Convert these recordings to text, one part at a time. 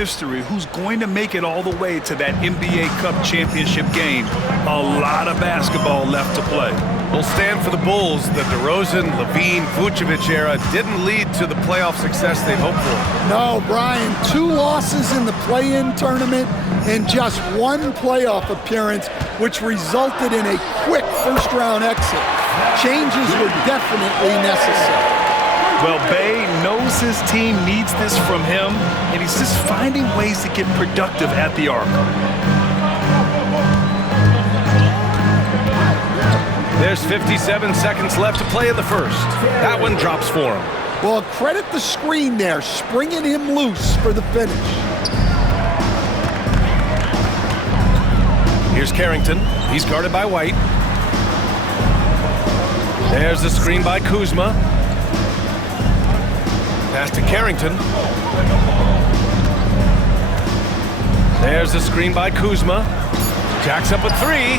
mystery. Who's going to make it all the way to that NBA Cup championship game? A lot of basketball left to play. Will stand for the Bulls. The DeRozan, Levine, Vucevic era didn't lead to the playoff success they'd hoped for. No, Brian, 2 losses in the play-in tournament and just 1 playoff appearance, which resulted in a quick first-round exit. Changes were definitely necessary. Well, Bay knows his team needs this from him, and he's just finding ways to get productive at the arc. There's 57 seconds left to play in the first. That one drops for him. Well, credit the screen there, springing him loose for the finish. Here's Carrington. He's guarded by White. There's the screen by Kuzma. Pass to Carrington. There's the screen by Kuzma. Jacks up a 3.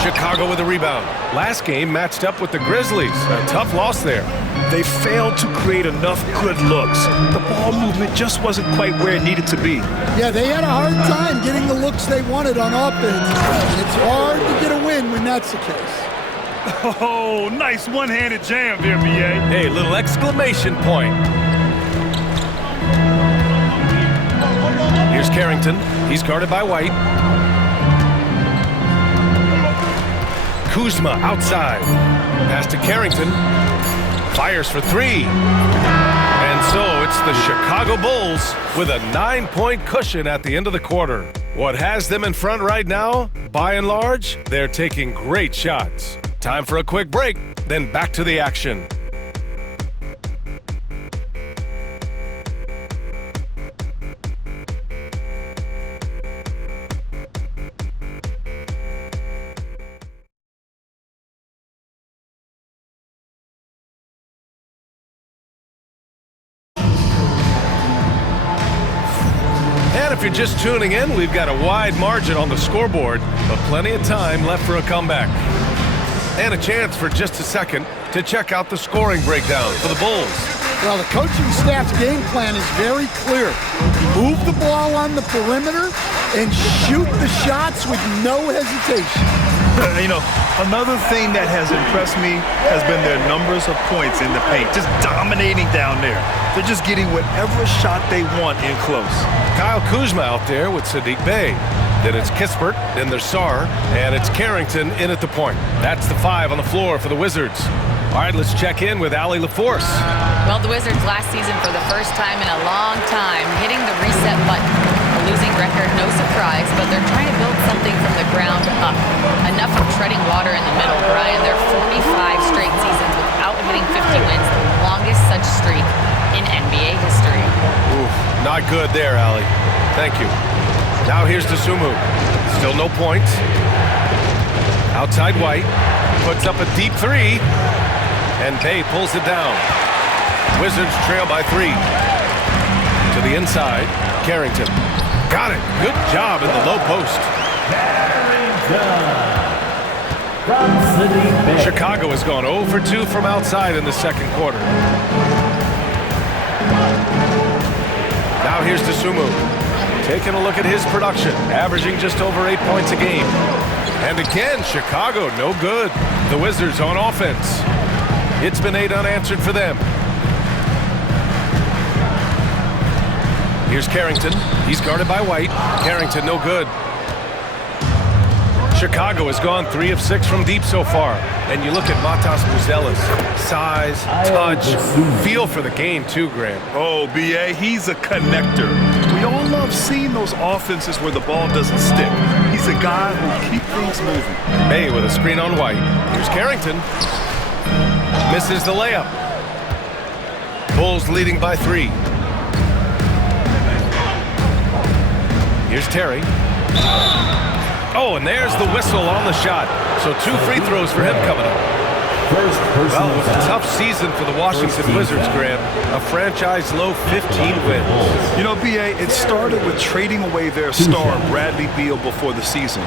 Chicago with a rebound. Last game matched up with the Grizzlies. A tough loss there. They failed to create enough good looks. The ball movement just wasn't quite where it needed to be. Yeah, they had a hard time getting the looks they wanted on offense. And it's hard to get a win when that's the case. Oh, nice one-handed jam there, B.A. Hey, little exclamation point. Here's Carrington. He's guarded by White. Kuzma outside. Pass to Carrington. Fires for 3. And so it's the Chicago Bulls with a 9-point cushion at the end of the quarter. What has them in front right now? By and large, they're taking great shots. Time for a quick break, then back to the action. And if you're just tuning in, we've got a wide margin on the scoreboard, but plenty of time left for a comeback. And a chance for just a second to check out the scoring breakdown for the Bulls. Well, the coaching staff's game plan is very clear. Move the ball on the perimeter and shoot the shots with no hesitation. You know, another thing that has impressed me has been their numbers of points in the paint, just dominating down there. They're just getting whatever shot they want in close. Kyle Kuzma out there with Saddiq Bey. Then it's Kispert, then there's Sarr, and it's Carrington in at the point. That's the 5 on the floor for the Wizards. All right, let's check in with Allie LaForce. Well, the Wizards last season for the first time in a long time hitting the reset button. A losing record, no surprise, but they're trying to build something from the ground up. Enough of treading water in the middle, Brian. They're 45 straight seasons without hitting 50 wins, the longest such streak in NBA history. Oof, not good there, Allie. Thank you. Now here's Dosunmu. Still no points. Outside White. Puts up a deep 3. And Bey pulls it down. Wizards trail by 3. To the inside. Carrington. Got it. Good job in the low post. Chicago has gone 0 for 2 from outside in the second quarter. Now here's Dosunmu. Taking a look at his production, averaging just over 8 points a game. And again, Chicago, no good. The Wizards on offense. It's been 8 unanswered for them. Here's Carrington. He's guarded by White. Carrington, no good. Chicago has gone 3 of 6 from deep so far. And you look at Matas Buzelis. Size, touch, feel for the game too, Grant. Oh, B.A., he's a connector. We all love seeing those offenses where the ball doesn't stick. He's a guy who keeps things moving. Bey with a screen on White. Here's Carrington. Misses the layup. Bulls leading by 3. Here's Terry. Oh, and there's the whistle on the shot. So 2 free throws for him coming up. Well, it was a tough season for the Washington Wizards, Grant. A franchise-low 15 wins. You know, B.A., it started with trading away their star, Bradley Beal, before the season.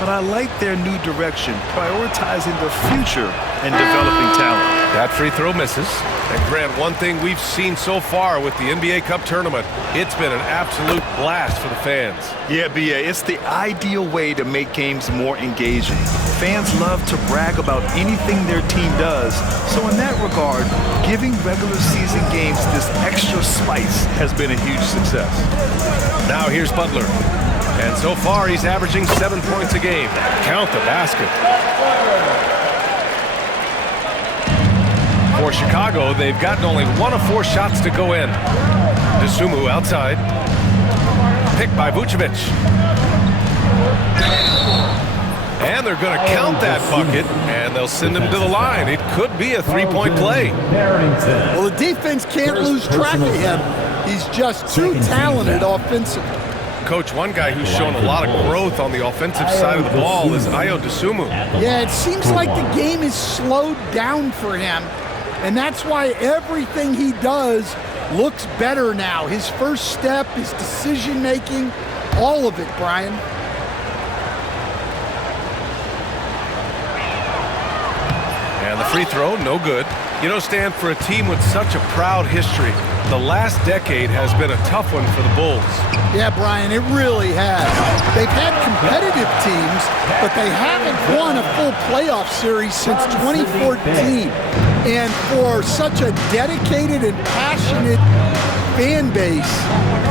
But I like their new direction, prioritizing the future and developing talent. That free throw misses. And Grant, one thing we've seen so far with the NBA Cup tournament, it's been an absolute blast for the fans. Yeah, B.A., it's the ideal way to make games more engaging. Fans love to brag about anything their team does. So in that regard, giving regular season games this extra spice has been a huge success. Now here's Butler. And so far, he's averaging 7 points a game. Count the basket. For Chicago, they've gotten only 1 of 4 shots to go in. Dosunmu outside. Picked by Vucevic. And they're going to count that bucket, and they'll send him to the line. It could be a 3-point play. Well, the defense can't lose track of him. He's just too talented offensively. Coach, one guy who's shown a lot of growth on the offensive side of the ball is Ayo Dosunmu. Yeah, it seems like the game is slowed down for him, and that's why everything he does looks better now. His first step, his decision-making, all of it, Brian. And the free throw, no good. You know, Stan, for a team with such a proud history, the last decade has been a tough one for the Bulls. Yeah, Brian, it really has. They've had competitive teams, but they haven't won a full playoff series since 2014. And for such a dedicated and passionate fan base,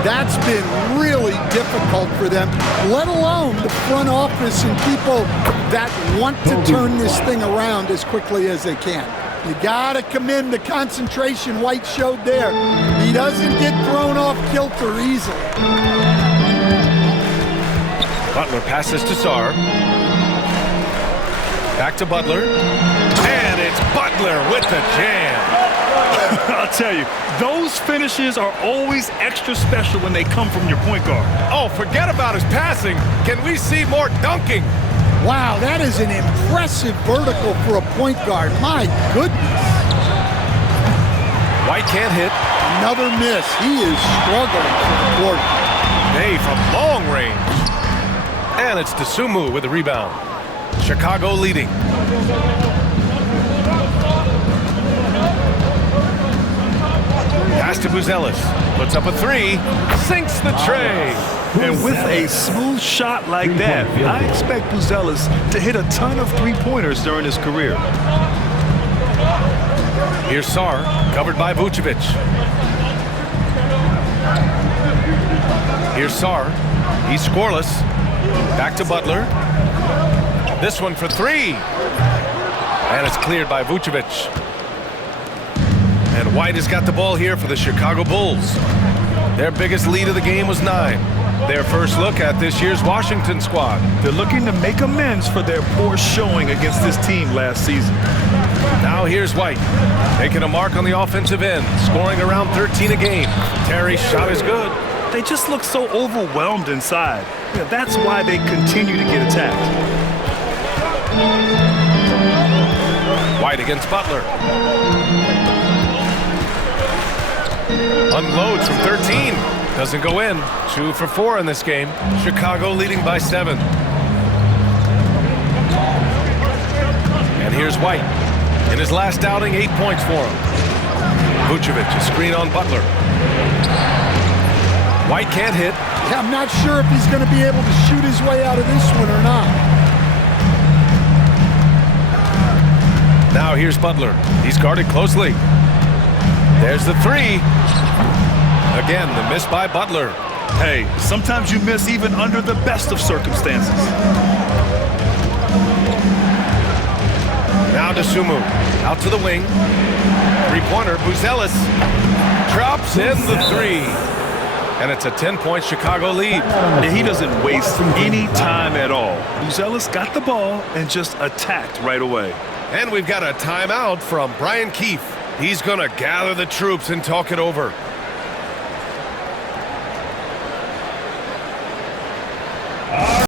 that's been really difficult for them, let alone the front office and people that want to turn this thing around as quickly as they can. You gotta commend the concentration White showed there. He doesn't get thrown off kilter easily. Butler passes to Sarr. Back to Butler. And it's Butler with the jam. I'll tell you, those finishes are always extra special when they come from your point guard. Oh, forget about his passing. Can we see more dunking? Wow, that is an impressive vertical for a point guard. My goodness. White can't hit. Another miss. He is struggling for the quarter. Day from long range. And it's Dosunmu with the rebound. Chicago leading. Pass to Buzelis. Puts up a 3. Sinks the tray. And with a smooth shot like that, I expect Buzelis to hit a ton of three-pointers during his career. Here's Sarr, covered by Vucevic. Here's Sarr. He's scoreless. Back to Butler. This one for 3. And it's cleared by Vucevic. And White has got the ball here for the Chicago Bulls. Their biggest lead of the game was 9. Their first look at this year's Washington squad. They're looking to make amends for their poor showing against this team last season. Now here's White, making a mark on the offensive end, scoring around 13 a game. Terry's shot is good. They just look so overwhelmed inside. Yeah, that's why they continue to get attacked. White against Butler. Unloads from 13. Doesn't go in. 2 for 4 in this game. Chicago leading by 7. And here's White. In his last outing, 8 points for him. Vucevic, a screen on Butler. White can't hit. Yeah, I'm not sure if he's going to be able to shoot his way out of this one or not. Now here's Butler. He's guarded closely. There's the 3. Again, the miss by Butler. Hey, sometimes you miss even under the best of circumstances. Now Dosunmu, out to the wing. 3-pointer, Buzelis. Drops in the 3. And it's a 10-point Chicago lead. And he doesn't waste any time at all. Buzelis got the ball and just attacked right away. And we've got a timeout from Brian Keefe. He's going to gather the troops and talk it over.